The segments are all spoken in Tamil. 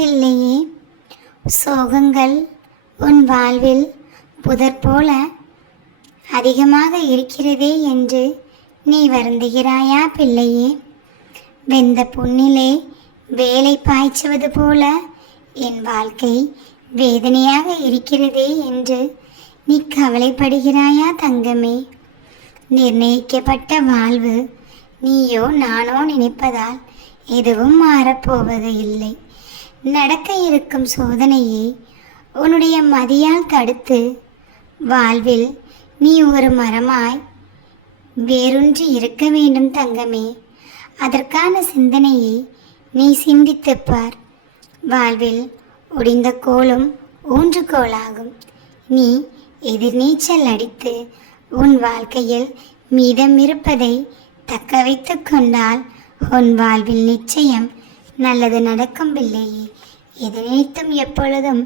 பிள்ளையே சோகங்கள் உன் வாழ்வில் புதர் போல அதிகமாக இருக்கிறதே என்று நீ வருந்துகிறாயா பிள்ளையே? வெந்த புண்ணிலே வேலை பாய்ச்சுவது போல என் வாழ்க்கை வேதனையாக இருக்கிறதே என்று நீ கவலைப்படுகிறாயா தங்கமே? நிர்ணயிக்கப்பட்ட வாழ்வு நீயோ நானோ நினைப்பதால் எதுவும் மாறப்போவது இல்லை நடக்க இருக்கும் சோதனையை உன்னுடைய மதியால் தடுத்து வாழ்வில் நீ ஒரு மரமாய் வேரூன்றி இருக்க வேண்டும் தங்கமே. அதற்கான சிந்தனையை நீ சிந்தித்துப் பார். வாழ்வில் ஒடிந்த கோலும் ஊன்றுகோலாகும் நீ எதிர்நீச்சல் அடித்து உன் வாழ்க்கையில் மீதம் இருப்பதை தக்க வைத்து கொண்டால் உன் வாழ்வில் நிச்சயம் நல்லது நடக்கும் பிள்ளையே எது நினைத்தும் எப்பொழுதும்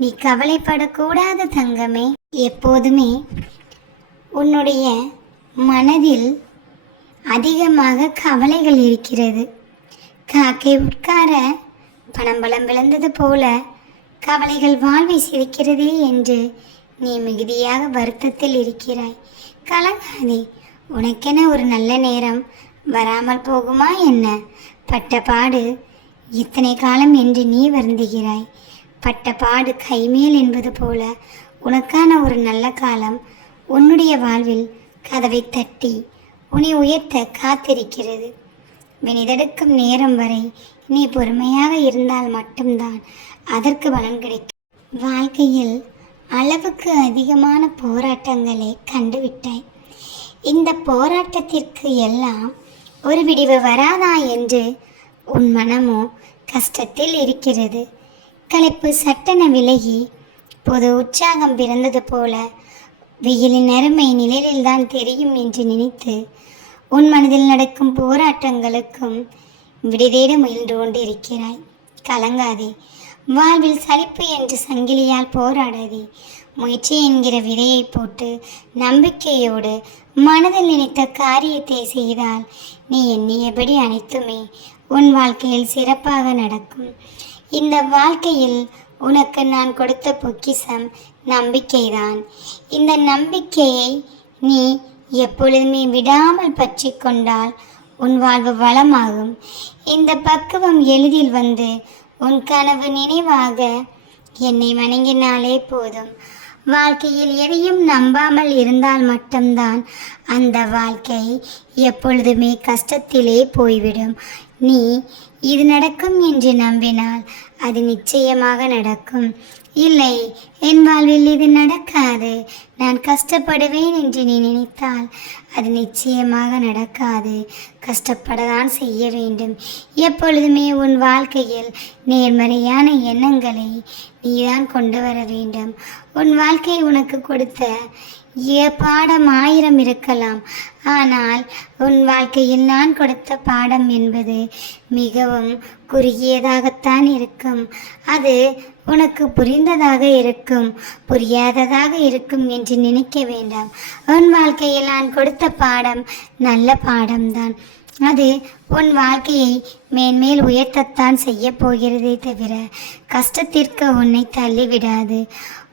நீ கவலைப்படக்கூடாது தங்கமே. எப்போதுமே உன்னுடைய மனதில் அதிகமாக கவலைகள் இருக்கிறது. காக்கை உட்கார பணம்பலம் விழுந்தது போல கவலைகள் வாழ்வை சிரிக்கிறதே என்று நீ மிகுதியாக வருத்தத்தில் இருக்கிறாய். கலங்காதே உனக்கென ஒரு நல்ல நேரம் வராமல் போகுமா என்ன? பட்ட பாடு இத்தனை காலம் என்று நீ வருந்துகிறாய். பட்ட பாடு கைமேல் என்பது போல உனக்கான ஒரு நல்ல காலம் உன்னுடைய வாழ்வில் கதவை தட்டி உன்னை உயர்த்த காத்திருக்கிறது. வினிதெடுக்கும் நேரம் வரை நீ பொறுமையாக இருந்தால் மட்டும்தான் அதற்கு பலன் கிடைக்கும். வாழ்க்கையில் அளவுக்கு அதிகமான போராட்டங்களை கண்டுவிட்டாய். இந்த போராட்டத்திற்கு எல்லாம் ஒரு விடிவு வராதா என்று உன் மனமோ கஷ்டத்தில் இருக்கிறது. களைப்பு சட்டென விலகி பொது உற்சாகம் பிறந்தது போல வெயிலின் அருமை நிழலில்தான் தெரியும் என்று நினைத்து உன் மனதில் நடக்கும் போராட்டங்களுக்கும் விடுதேட முயன்று கொண்டிருக்கிறாய். கலங்காதே. வாழ்வில் சலிப்பு என்று சங்கிலியால் போராடாதே. முயற்சி என்கிற விதையை போட்டு நம்பிக்கையோடு மனதில் நினைத்த காரியத்தை செய்தால் நீ எண்ணியபடி அனைத்துமே உன் வாழ்க்கையில் சிறப்பாக நடக்கும். இந்த வாழ்க்கையில் உனக்கு நான் கொடுத்த பொக்கிஷம் நம்பிக்கைதான். இந்த நம்பிக்கையை நீ எப்பொழுதுமே விடாமல் பற்றி கொண்டால் உன் வாழ்வு வளமாகும். இந்த பக்குவம் எளிதில் வந்து உன் கனவு நினைவாக என்னை வணங்கினாலே போதும். வாழ்க்கையில் எதையும் நம்பாமல் இருந்தால் மட்டும்தான் அந்த வாழ்க்கை எப்பொழுதுமே கஷ்டத்திலே போய்விடும். நீ இது நடக்கும் என்று நம்பினால் அது நிச்சயமாக நடக்கும். இல்லை என் வாழ்வில் இது நடக்காது. நான் கஷ்டப்படுவேன் என்று நீ நினைத்தால் அது நிச்சயமாக நடக்காது. கஷ்டப்படதான் செய்ய வேண்டும். எப்பொழுதுமே உன் வாழ்க்கையில் நேர்மறையான எண்ணங்களை நீதான் கொண்டு வர வேண்டும். உன் வாழ்க்கை உனக்கு கொடுத்த ஏ பாடம் ஆயிரம் இருக்கலாம். ஆனால் உன் வாழ்க்கையில் நான் கொடுத்த பாடம் என்பது மிகவும் குறுகியதாகத்தான் இருக்கும். அது உனக்கு புரிந்ததாக இருக்கும் புரியாததாக இருக்கும் என்று நினைக்க வேண்டாம். உன் வாழ்க்கையில் நான் கொடுத்த பாடம் நல்ல பாடம்தான். அது உன் வாழ்க்கையை மேன்மேல் உயர்த்தத்தான் செய்ய போகிறதே தவிர கஷ்டத்திற்கு உன்னை தள்ளிவிடாது.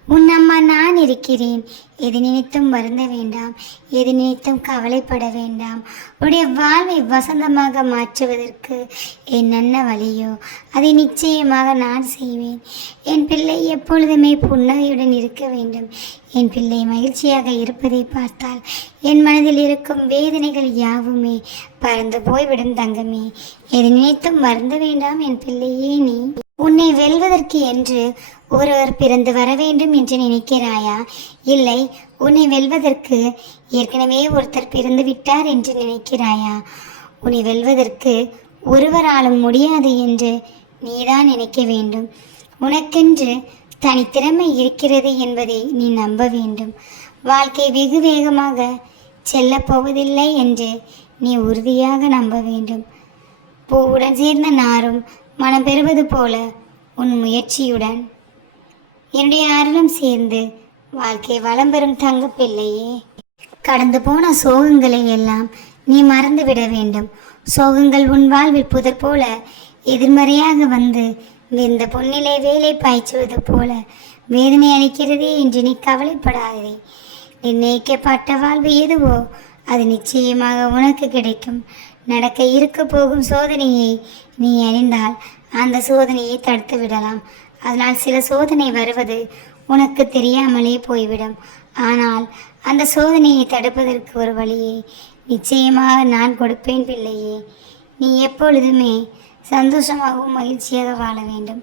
உன் அம்மா நான் இருக்கிறேன். எது நினைத்தும் வருந்த வேண்டாம். எது நினைத்தும் கவலைப்பட வேண்டாம். உடைய வாழ்வை வசந்தமாக மாற்றுவதற்கு என்னென்ன வழியோ? அதை நிச்சயமாக நான் செய்வேன். என் பிள்ளை எப்பொழுதுமே புன்னகையுடன் இருக்க வேண்டும். என் பிள்ளை மகிழ்ச்சியாக இருப்பதை பார்த்தால் என் மனதில் இருக்கும் வேதனைகள் யாவுமே? பறந்து போய்விடும் தங்கமே. எது நினைத்தும் வருந்த வேண்டாம். என் பிள்ளையே நீ. உன்னை வெல்வதற்கு என்று ஒருவர் பிறந்து வர வேண்டும் என்று நினைக்கிறாயா? இல்லை உன்னை வெல்வதற்கு ஏற்கனவே ஒருத்தர் பிறந்து விட்டார் என்று நினைக்கிறாயா? உன்னை வெல்வதற்கு ஒருவராலும் முடியாது என்று நீதான் நினைக்க வேண்டும். உனக்கென்று தனித்திறமை இருக்கிறது என்பதை நீ நம்ப வேண்டும். வாழ்க்கை வெகு வேகமாக செல்லப்போவதில்லை என்று நீ உறுதியாக நம்ப வேண்டும். பூவுடன் சேர்ந்த நாரும் மனம் பெறுவது போல உன் முயற்சியுடன். என்னுடைய அருளும் சேர்ந்து வாழ்க்கை வளம் பெறும் தங்க பிள்ளையே கடந்து போன சோகங்களை எல்லாம் நீ மறந்து விட வேண்டும். சோகங்கள் உன் வாழ்வில் புதர் போல எதிர்மறையாக வந்து வெந்த பொன்னிலை வேலை பாய்ச்சுவது போல வேதனை அளிக்கிறதே என்று நீ கவலைப்படாதே. நிர்ணயிக்கப்பட்ட வாழ்வு எதுவோ அது நிச்சயமாக உனக்கு கிடைக்கும். நடக்க இருக்க போகும் சோதனையை நீ அறிந்தால் அந்த சோதனையை தடுத்து விடலாம். அதனால் சில சோதனை வருவது உனக்கு தெரியாமலே போய்விடும். ஆனால் அந்த சோதனையை தடுப்பதற்கு ஒரு வழியை. நிச்சயமாக நான் கொடுப்பேன் பிள்ளையே. நீ எப்பொழுதுமே சந்தோஷமாகவும் மகிழ்ச்சியாக வாழ வேண்டும்.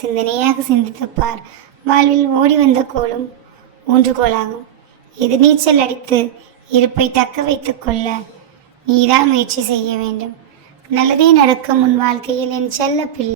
சிந்தனையாக சிந்தித்துப்பார் வாழ்வில் ஓடி வந்த கோலும் ஊன்றுகோலாகும். எதிர்நீச்சல் அடித்து இருப்பை தக்க வைத்துக்கொள்ள நீதான் முயற்சி செய்ய வேண்டும். நல்லதே நடக்கும் உன் வாழ்க்கையில் என் செல்ல பிள்ளை.